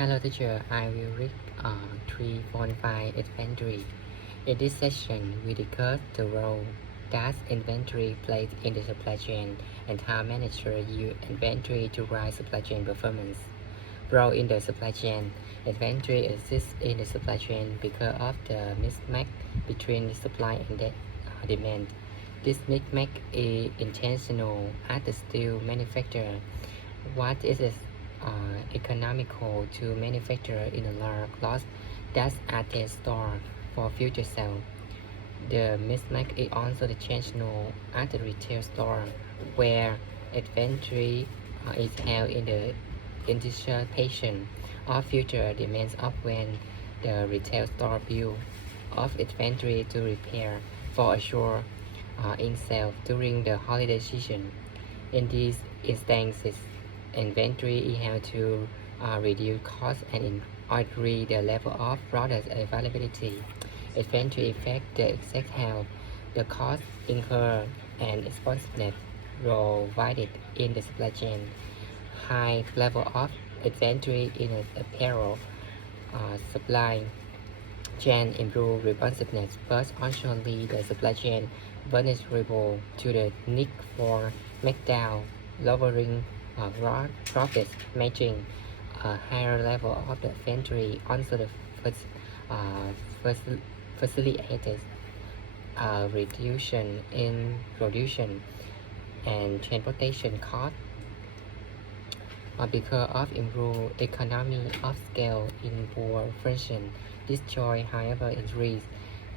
Hello teacher, I will read 3.5 inventory. In this session, we discuss the role that inventory plays in the supply chain and how managers use inventory to rise supply chain performance. Role in the supply chain. Inventory exists in the supply chain because of the mismatch between the supply and demand. This mismatch is intentional at the steel manufacturer. What is economical to manufacture in a large loss that's at the store for future sale. The mismatch is also the intentional at the retail store where inventory is held in the anticipation of future demands of when the retail store build of inventory to repair for assure in sale during the holiday season. In these instances, inventory is held to reduce costs and increase the level of product availability. Inventory affect the exact how the cost incurred and responsiveness provided in the supply chain. High level of inventory in an apparel supply chain improve responsiveness, but actually the supply chain vulnerable to the need for markdown, lowering gross profits, matching a higher level of the inventory also the first, uh, first facilitated reduction in production and transportation costs because of improved economy of scale in poor function. This choice, however, increase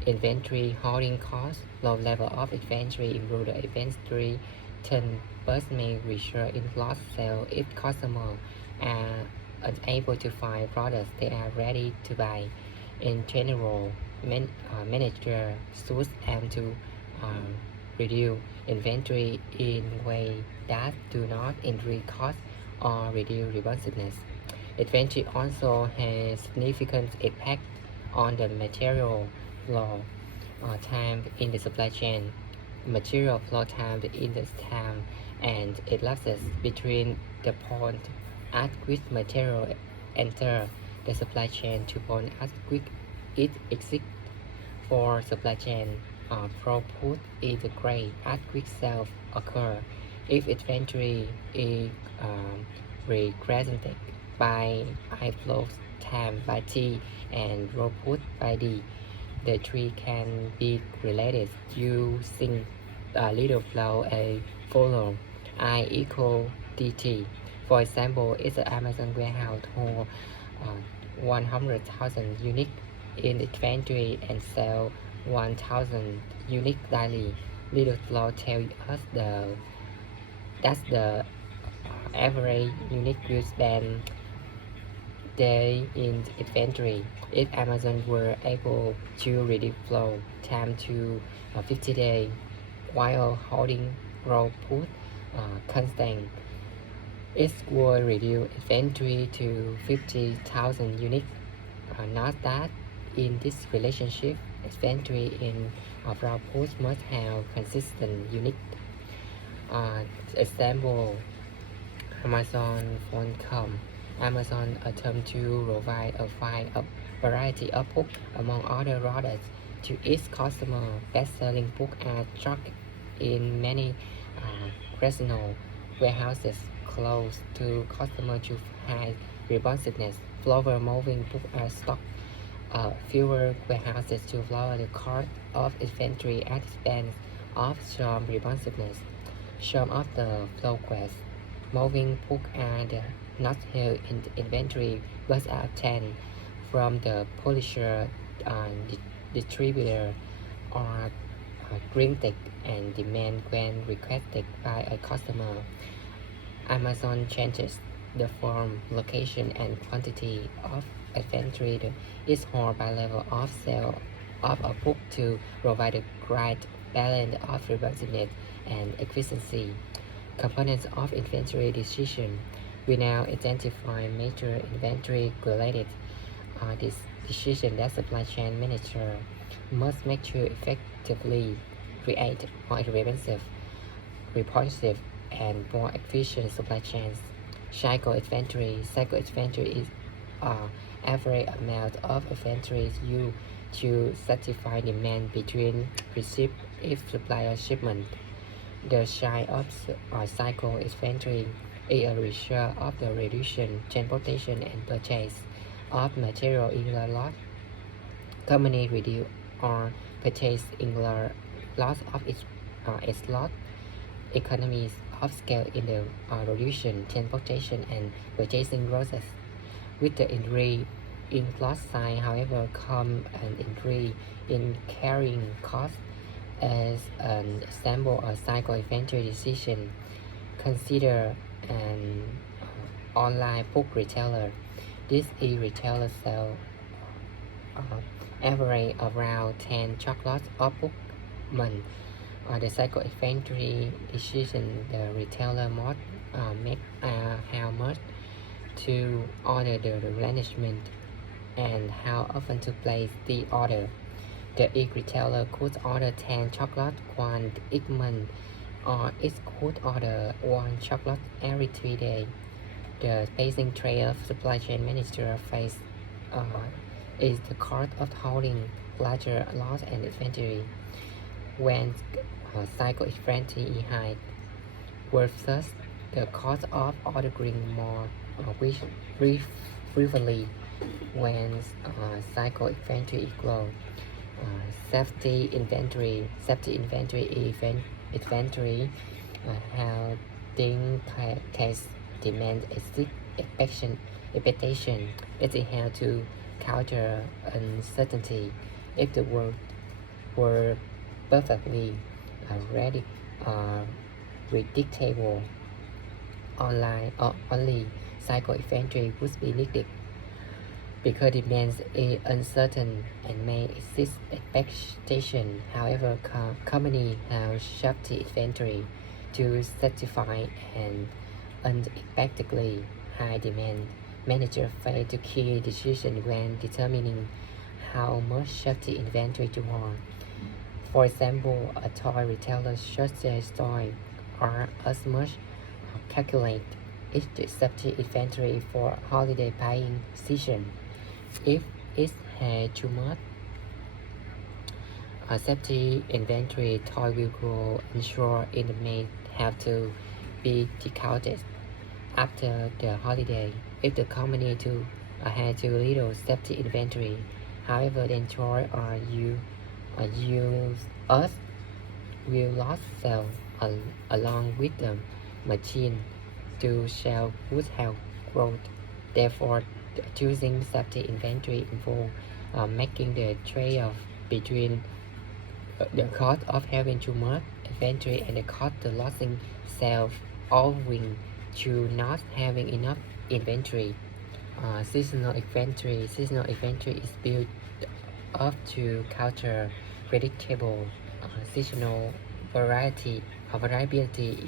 inventory holding costs. Low level of inventory improve the inventory turn but may result in lost sale if customers are unable to find products they are ready to buy. In general, manager should aim to uh, reduce inventory in ways that do not increase costs or reduce responsiveness. Inventory also has significant impact on the material flow time in the supply chain. Material flow time in the time and elapses between the point at which material enter the supply chain to point at which it exits for supply chain throughput is the grade at which sales occur. If inventory is represented by I flow time by T and throughput by D, the three can be related using a little flow a follow I equal dt. For example, if the Amazon warehouse holds 100,000 units in inventory and sell 1,000 units daily, little flow tells us that's the average unit use spend day in inventory. If Amazon were able to reduce flow time to 50 days while holding raw put constant, it would reduce inventory to 50,000 units. Note that in this relationship, inventory in raw put must have consistent unit. Example, Amazon.com. Amazon attempt to provide a variety of books among other products to its customer. Best-selling books are stocked in many regional warehouses close to customer to high responsiveness. Flower moving books are stocked fewer warehouses to lower the cost of inventory at the expense of some responsiveness. Some of the flow quests moving books are not held in the inventory but are obtained from the publisher, distributor, or granted and demand when requested by a customer. Amazon changes the form, location, and quantity of inventory is held by level of sale of a book to provide a right balance of responsiveness and efficiency. Components of inventory decision. We now identify major inventory related this decision that supply chain manager must make to effectively create more responsive, and more efficient supply chains. Cycle inventory. Cycle inventory is or average amount of inventory used to satisfy demand between receipt if supplier shipment. The size of cycle inventory is a result of the reduction, transportation, and purchase of material in the lot. Company reduce or purchase in the loss of its lot. Economies of scale in the reduction, transportation, and purchasing process. With the increase in lot size, however, come an increase in carrying costs. As an example, a cycle inventory decision, consider an online book retailer. This e-retailer sell average around 10 chocolates a book month. The cycle inventory decision, the retailer must make how much to order the replenishment and how often to place the order. The e-retailer could order 10 chocolate one each month, or it could order 1 chocolate every 3 days. The spacing trade-off supply chain manager face is the cost of holding larger lots and inventory when cycle inventory is high versus the cost of ordering more frequently when cycle inventory is low. Safety inventory holding case demand expectation. It is how to counter uncertainty. If the world were perfectly ready, predictable, online or only cycle inventory would be needed. Because demand is uncertain and may exceed expectation. However, company have safety inventory to satisfy an unexpectedly high demand. Manager fail to key decision when determining how much safety inventory to hold. For example, a toy retailer such as toy or as much calculate its safety inventory for holiday buying season. If it had too much safety inventory, toy will grow unsure it may have to be discounted after the holiday. If the company had too little safety inventory, however, then toy or use us will lose sales along with the machine to sell would have growth. Therefore, choosing safety inventory involves making the trade-off between the cost of having too much inventory and the cost of losing sales owing to not having enough inventory. Seasonal inventory is built up to counter predictable seasonal variability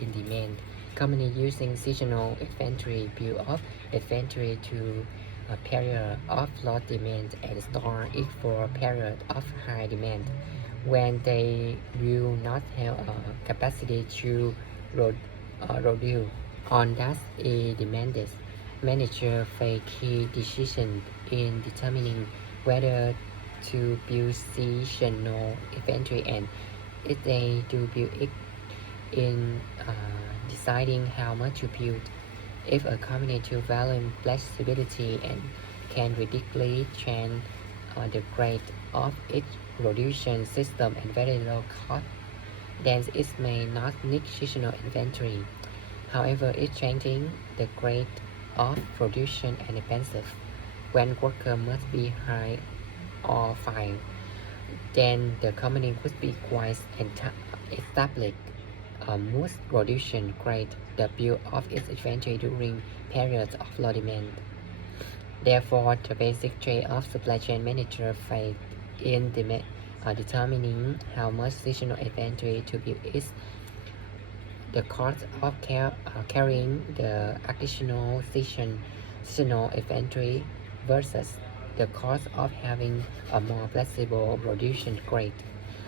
in demand. Company using seasonal inventory build up inventory to a period of low demand and store it for a period of high demand when they will not have a capacity to reduce. On that is demanded. Manager face key decisions in determining whether to build seasonal inventory and if they do build it in deciding how much to build. If a company to value flexibility and can radically change the grade of its production system and very low cost, then it may not need seasonal inventory. However, it's changing the grade of production and expensive when worker must be hired or fired. Then the company would be quite established most production grade the build of its inventory during periods of low demand. Therefore, the basic trade-off supply chain manager face in determining how much seasonal inventory to build is the cost of carrying the additional seasonal inventory versus the cost of having a more flexible production grade.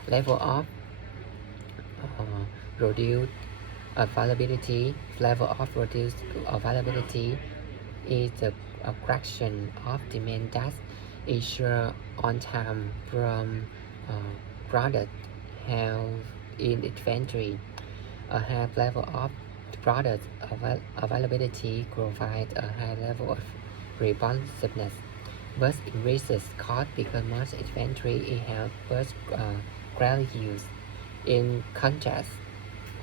Level of reduced availability is the a correction of demand that ensure on time from product have in inventory. A high level of product availability provides a high level of responsiveness, but increases cost because much inventory is held but rarely used. In contrast,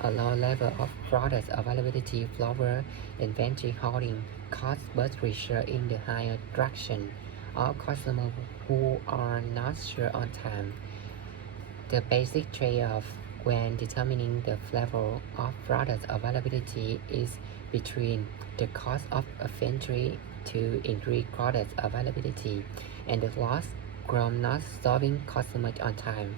a low level of product availability lower inventory holding costs but result in the higher traction of customers who are not sure on time. The basic trade-off when determining the level of product availability is between the cost of inventory to increase product availability and the loss from not serving customers on time.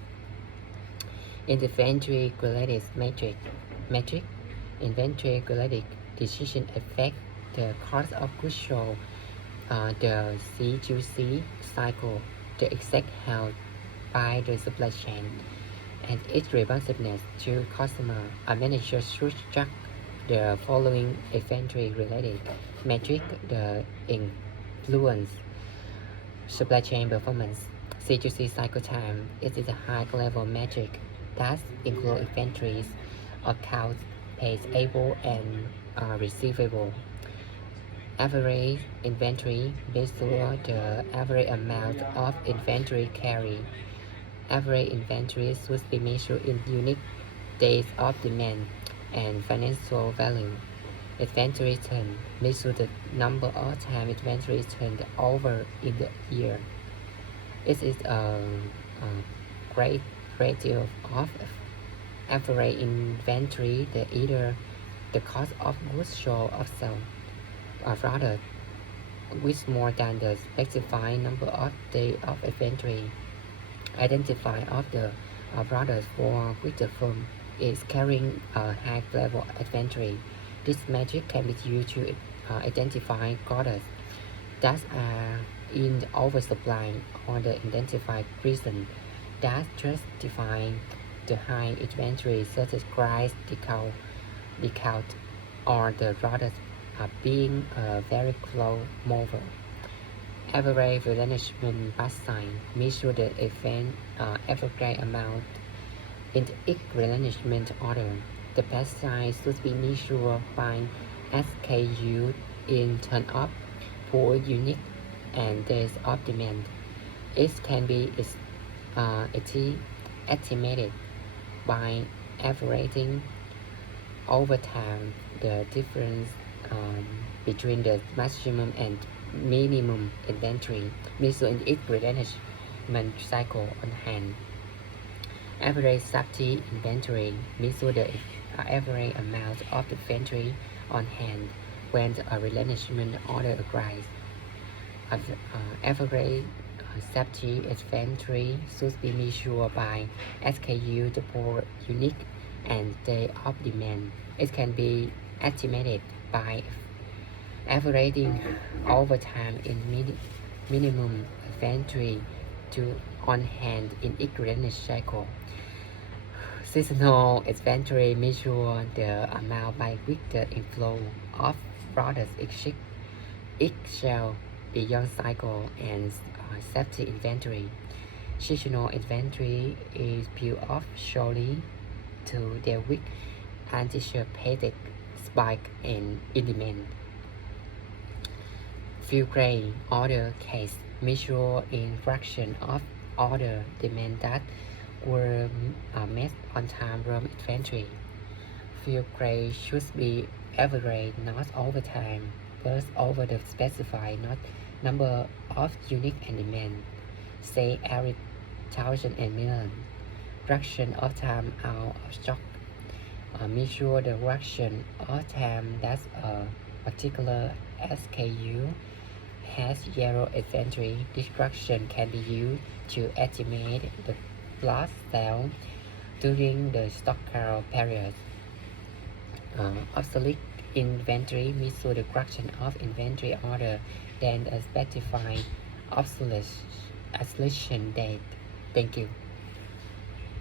Inventory-related metric inventory-related decision affect the cost of goods sold, the C2C cycle, the exact health by the supply chain, and its responsiveness to customer. A manager should track the following inventory-related metric: the influence supply chain performance. C2C cycle time. It is a high-level metric that includes inventories, accounts payable, and receivable. Average inventory measures the average amount of inventory carried. Average inventory should be measured in unique days of demand and financial value. Inventory turn measures the number of times inventory turned over in the year. It is a great ratio of average inventory that either the cost of goods sold or sold, or rather, with more than the specified number of days of inventory. Identify of the products for which the firm is carrying a high level inventory. This metric can be used to identify products that are in oversupply or the identified reason that justify the high inventory, such as price discount or the products being a very slow mover. Average replenishment baseline measures the average amount in each replenishment order. The baseline should be measured by SKU in turn up, per unit, and days of demand. It can be estimated by averaging over time the difference between the maximum and minimum inventory measured in each replenishment cycle on hand. Average safety inventory measures the average amount of inventory on hand when a replenishment order arrives. Average safety inventory should be measured by SKU per unit and day of demand. It can be estimated by averaging over time in minimum inventory to on hand in each replenishment cycle. Seasonal inventory measures the amount by which the inflow of products excel beyond cycle and safety inventory. Seasonal inventory is built up solely to deal with anticipated spike in demand. Field grade order case measure in fraction of order demand that were met on time from inventory. Field grade should be average not over time, but over the specified number of units and demand, say every 1,000 and million. Fraction of time out of stock. Measure the fraction of time that a particular SKU has zero inventory. This fraction can be used to estimate the lost sale during the stockout period. Obsolete inventory measures the fraction of inventory order than a specified obsolescence date. Thank you.